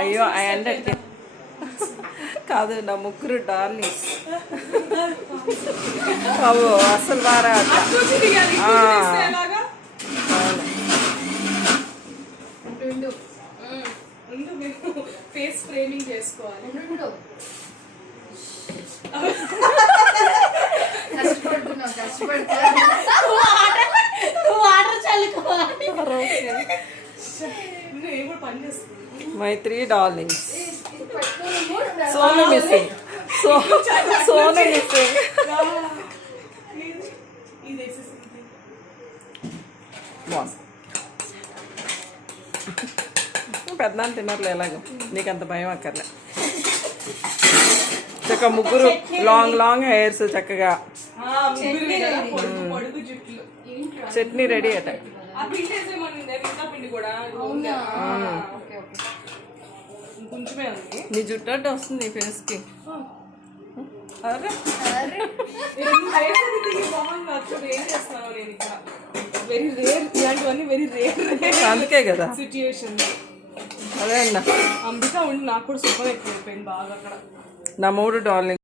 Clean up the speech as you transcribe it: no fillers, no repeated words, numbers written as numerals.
అయ్యో అన్నిటికీ కాదు నా ముగ్గురు డార్లింగ్స్ బాబు అసలు బాగా ఫేస్ ఫ్రేమింగ్ చేసుకోవాలి. My 3 darlings. Sonu missing. Sonu missing. పెద్దనాన్న తినర్లే ఎలాగో నీకు అంత భయం అక్కర్లే. చక్కగా ముగ్గురు లాంగ్ లాంగ్ హెయిర్స్ చక్కగా. చట్నీ రెడీ అట. నీ జుట్టు అంటే వస్తుంది నీ ఫేస్ కి. అందుకే కదా సిచ్యుయేషన్. అదే అన్న అంబికా ఉండి నాకు కూడా సూపర్ ఎక్కువైపోయింది బాగా అక్కడ. నా 3 డార్లింగ్.